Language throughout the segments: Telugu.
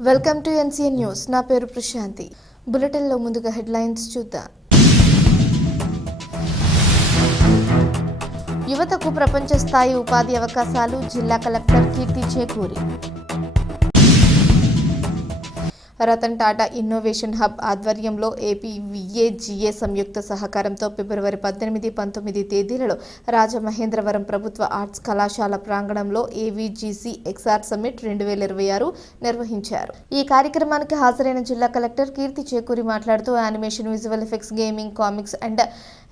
Welcome to NCN news. నా పేరు ప్రశాంతి. బులెటిన్లో ముందుగా హెడ్లైన్స్ చూద్దాం. యువతకు ప్రపంచ స్థాయి ఉపాధి అవకాశాలు, జిల్లా కలెక్టర్ కీర్తి చేకూరి. రతన్ టాటా ఇన్నోవేషన్ హబ్ ఆధ్వర్యంలో ఏపీ విఏజీఏ సంయుక్త సహకారంతో ఫిబ్రవరి 18, 19 తేదీలలో రాజమహేంద్రవరం ప్రభుత్వ ఆర్ట్స్ కళాశాల ప్రాంగణంలో ఏవీజీసీ ఎక్స్ఆర్ సమ్మిట్ 2026 నిర్వహించారు. ఈ కార్యక్రమానికి హాజరైన జిల్లా కలెక్టర్ కీర్తి చేకూరి మాట్లాడుతూ animation, visual effects, gaming, comics and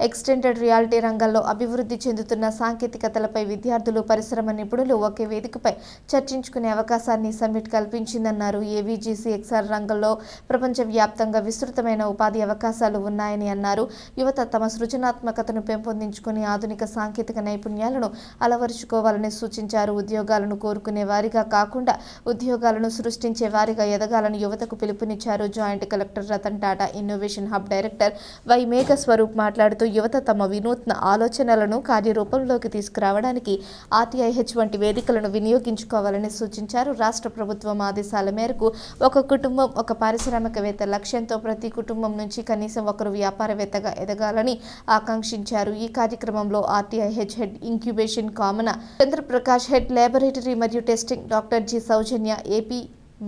extended reality రంగాల్లో అభివృద్ధి చెందుతున్న సాంకేతికతలపై విద్యార్థులు, పరిశ్రమ నిపుణులు ఒకే వేదికపై చర్చించుకునే అవకాశాన్ని సమ్మిట్ కల్పించిందన్నారు. ఏవీజీసీ ఎక్స్ఆర్ రంగంలో ప్రపంచవ్యాప్తంగా విస్తృతమైన ఉపాధి అవకాశాలు ఉన్నాయని అన్నారు. యువత తమ సృజనాత్మకతను పెంపొందించుకుని ఆధునిక సాంకేతిక నైపుణ్యాలను అలవరుచుకోవాలని సూచించారు. ఉద్యోగాలను కోరుకునే వారిగా కాకుండా ఉద్యోగాలను సృష్టించే వారిగా ఎదగాలని యువతకు పిలుపునిచ్చారు. Joint collector Ratan Tata innovation hub director Y Meghaswarup మాట్లాడుతూ యువత తమ వినూత్న ఆలోచనలను కార్యరూపంలోకి తీసుకురావడానికి ఆర్టీఐహెచ్ వంటి వేదికలను వినియోగించుకోవాలని సూచించారు. రాష్ట్ర ప్రభుత్వం ఆదేశాల మేరకు ఒక కుటుంబం ఒక పారిశ్రామికవేత్త లక్ష్యంతో ప్రతి కుటుంబం నుంచి కనీసం ఒకరు వ్యాపారవేత్తగా ఎదగాలని ఆకాంక్షించారు. ఈ కార్యక్రమంలో RTIH head incubation Kamana Chandraprakash, head laboratory మరియు testing doctor G Soujanya, AP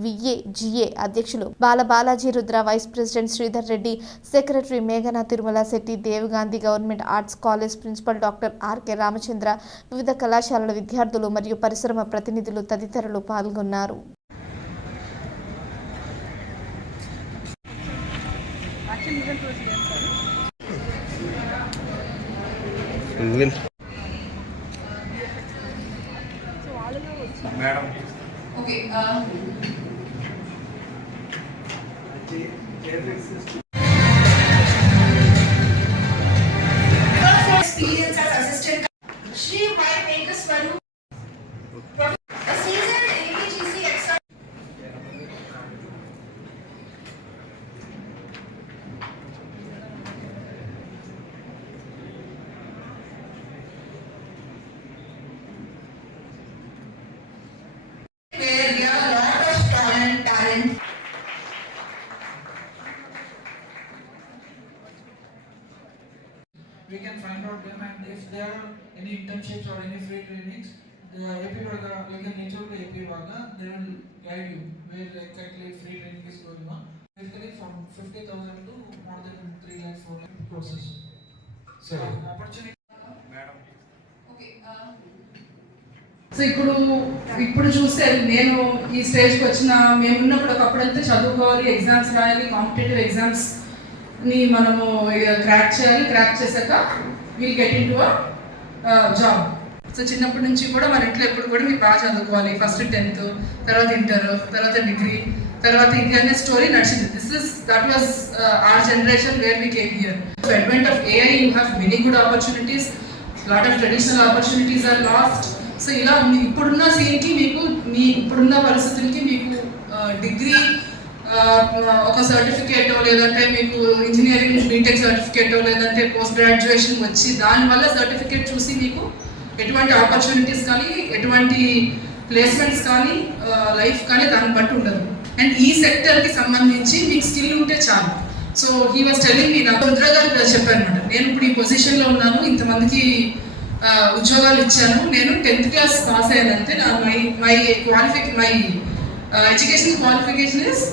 VAGA అధ్యక్షులు Balaji Rudra, vice president Sridhar Reddy, secretary మేఘనా Tirumala Shetty, Dev Gandhi government arts college principal doctor RK Ramachandra, వివిధ కళాశాలల విద్యార్థులు మరియు పరిశ్రమ ప్రతినిధులు తదితరులు పాల్గొన్నారు. Madam. Okay. Experience as assistant. She might make us one. A seasoned ABGC expert. Where we have a lot of talent. We can find out them, and if there are any internships or any free trainings, AP Vaga, you can reach out to AP Vaga. They will guide you where exactly free training is going on. Basically, from 50,000 to more than 3 lakh, 4 lakh courses. So opportunity. Madam. Okay. So ఇప్పుడు చూస్తే నేను ఈ స్టేజ్కి వచ్చిన మేమున్నప్పుడు ఒకప్పుడంతా చదువుకోవాలి, ఎగ్జామ్స్ రాయాలి, కాంపిటేటివ్ ఎగ్జామ్స్ని మనము క్రాక్ చేయాలి. క్రాక్ చేశాక will get in to job. So చిన్నప్పటి నుంచి కూడా మన ఇంట్లో ఎప్పుడు కూడా మీరు బాగా చదువుకోవాలి. ఫస్ట్ 10th, తర్వాత ఇంటర్, తర్వాత డిగ్రీ, తర్వాత ఇది అనే స్టోరీ నడిచింది. That was our generation where we came here. Advent of AI you have many good opportunities, lot of traditional opportunities are lost. So ఇలా ఉంది. ఇప్పుడున్న సీన్కి మీకు ఇప్పుడున్న పరిస్థితులకి మీకు డిగ్రీ ఒక సర్టిఫికేటో, లేదంటే మీకు ఇంజనీరింగ్ బీటెక్ సర్టిఫికేటో, లేదంటే పోస్ట్ గ్రాడ్యుయేషన్ వచ్చి దానివల్ల సర్టిఫికేట్ చూసి మీకు ఎటువంటి ఆపర్చునిటీస్ కానీ, ఎటువంటి ప్లేస్మెంట్స్ కానీ, లైఫ్ కానీ దాన్ని బట్టి ఉండదు. అండ్ ఈ సెక్టర్కి సంబంధించి మీకు స్కిల్ ఉంటే చాలు. So he was telling me, నాకు రుద్ర గారు చెప్పారనమాట, నేను ఇప్పుడు ఈ పొజిషన్లో ఉన్నాను, ఇంతమందికి ఉద్యోగాలు ఇచ్చాను, నేను 10th క్లాస్ పాస్ అయ్యానంటే నా my education qualification is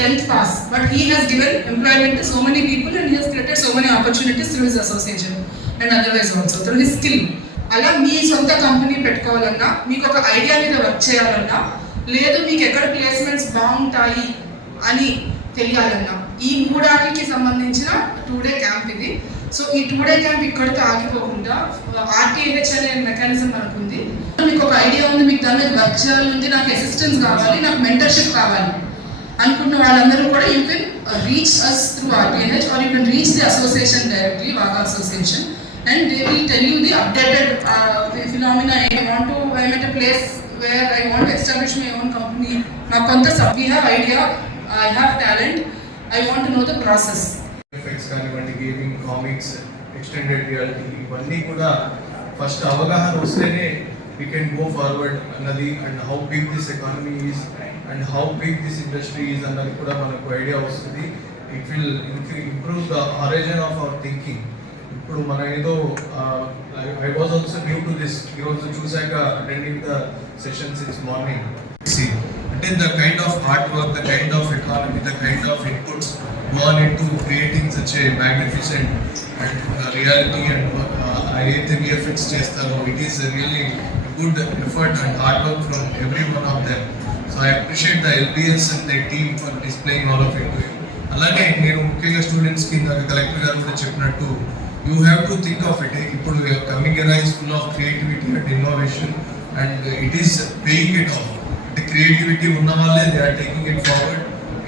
10th pass, but he has given employment to so many people and he has created so many opportunities through his association and otherwise also through his skill. అలా మీ సొంత కంపెనీ పెట్టుకోవాలన్నా, మీకు ఒక ఐడియా మీద వర్క్ చేయాలన్నా, లేదు మీకు ఎక్కడ ప్లేస్మెంట్స్ బాగుంటాయి అని తెలియాలన్నా, ఈ మూడాటికి సంబంధించిన 2 day క్యాంప్ ఇది. సో ఈ 2 day క్యాంప్ ఇక్కడితో ఆగిపోకుండా ఆర్టీఐహెచ్ అనే మెకానిజం మనకు ఉంది. మీకు ఒక ఐడియా ఉంది, మీకు దాని మీద వర్క్ చేయాలి, నాకు అసిస్టెన్స్ కావాలి, నాకు మెంటర్షిప్ కావాలి అనుకున్న వాళ్ళందరూ కూడా you can reach us through RTIH or you can reach the association directly, వాగా association, and they will tell you the updated phenomena. I'm at a place where I want to establish my own company. నాకు కొంత we have idea, I have talent, I want to know the process. Effects కానివ్వండి, గేమింగ్, కామిక్స్, ఎక్స్టెండెడ్ రియాలిటీ, ఇవన్నీ కూడా ఫస్ట్ అవగాహన వస్తేనే we can go forward another and how big this economy is and how big this industry is అన్నది కూడా మనకు ఐడియా వస్తుంది. It will improve the origin of our thinking. ఇప్పుడు మన ఏదో I was also new to this, ఈరోజు చూసాక attending the session since morning. అంటే the kind of hard work, the kind of economy, the kind of inputs gone into creating such a magnificent and reality and ఏదైతే VFX చేస్తారో, it is a really good effort and hard work from every one of them. So I appreciate the LBS and their team for displaying all of it. అలానే నేను ముఖ్యంగా స్టూడెంట్స్కి ఇందాక కలెక్టర్ గారు కూడా చెప్పినట్టు, you have to think of it. ఇప్పుడు coming era is full of creativity and innovation and it is paying it off. అంటే క్రియేటివిటీ ఉన్న వాళ్ళే they are taking it forward,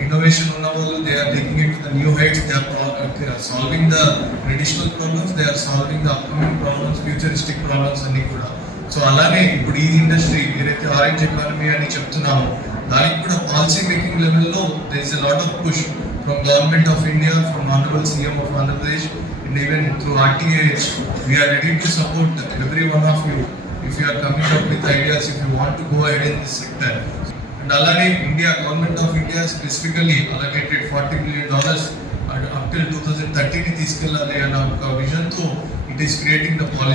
innovation ఉన్న వాళ్ళు they are taking it to the new heights, they are solving the traditional problems, they are solving the upcoming problems, futuristic problems అన్ని కూడా. సో అలానే ఇప్పుడు ఈ ఇండస్ట్రీ ఏదైతే ఆరెంజ్ ఎకానమీ అని చెప్తున్నామో, దానికి కూడా పాలసీ మేకింగ్ లెవెల్లో there is a lot of push from government of India, from honourable CM of Andhra Pradesh, and even through RTAH. We are ready to support every one of you if you are coming up with ideas, if you want to go ahead in this sector. And alane India, government of India specifically allocated $40 billion up till 2030 ni తీసుకెళ్ళాలి అన్న ఒక విజన్ తో it is creating the policy.